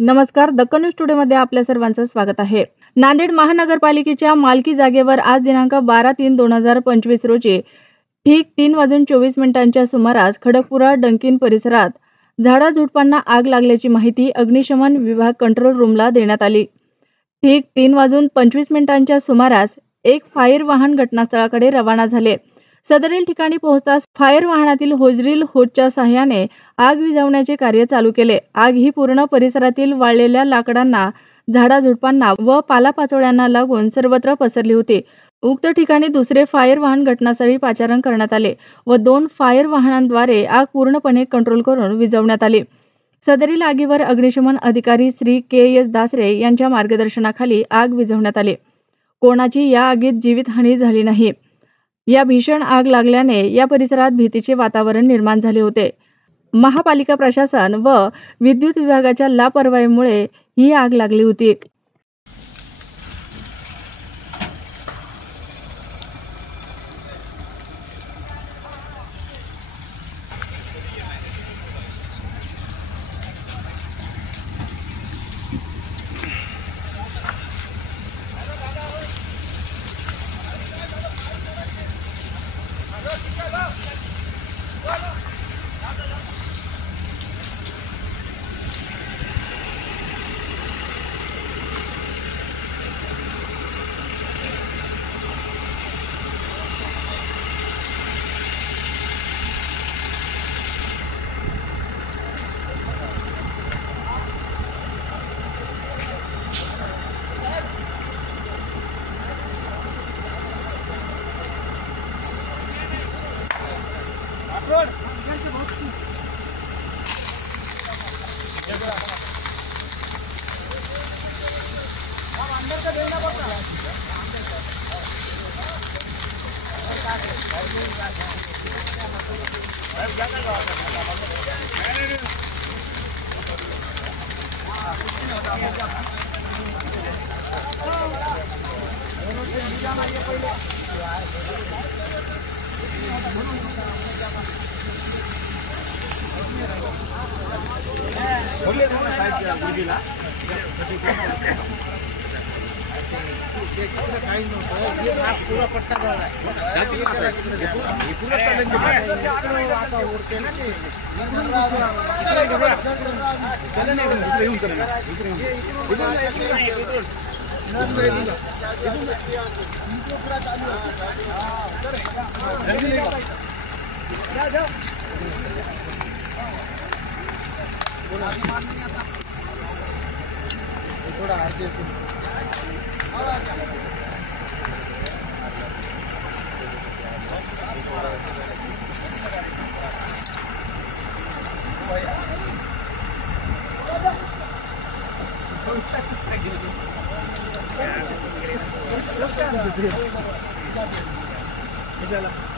नमस्कार, दक्कन न्यूज टुडेमध्ये आपल्या सर्वांचं स्वागत आहे। नांदेड महानगरपालिकेच्या मालकी जागेवर आज दिनांक 12/3/2025 रोजी ठीक 3:24 सुमारास खडकपुरा डंकीन परिसरात झाडाझुडपांना आग लागल्याची माहिती अग्निशमन विभाग कंट्रोल रूमला देण्यात आली। ठीक 3:25 सुमारास एक फायर वाहन घटनास्थळाकडे रवाना झाले। सदरील ठिकाणी पोहोचताच फायर वाहनातील होजरील होजच्या सहाय्याने आग विझवण्याचे कार्य चालू केले। आग ही पूर्ण परिसरातील वाळलेल्या लाकडांना, झाडाझुडपांना व पालापाचोळ्यांना लागून सर्वत्र पसरली होती। उक्त ठिकाणी दुसरे फायर वाहन घटनास्थळी पाचारण करण्यात आले व 2 फायर वाहनांद्वारे आग पूर्णपणे कंट्रोल करून विझवण्यात आली। सदरील आगीवर अग्निशमन अधिकारी श्री के.एस. दासरे यांच्या मार्गदर्शनाखाली आग विझवण्यात आली। कोणाची या आगीत जीवितहानी झाली नाही। या भीषण आग लागल्याने या परिसरात भीतीचे वातावरण निर्माण झाले होते। महापालिका प्रशासन व विद्युत विभागाच्या लापरवाहीमुळे ही आग लागली होती। Gracias.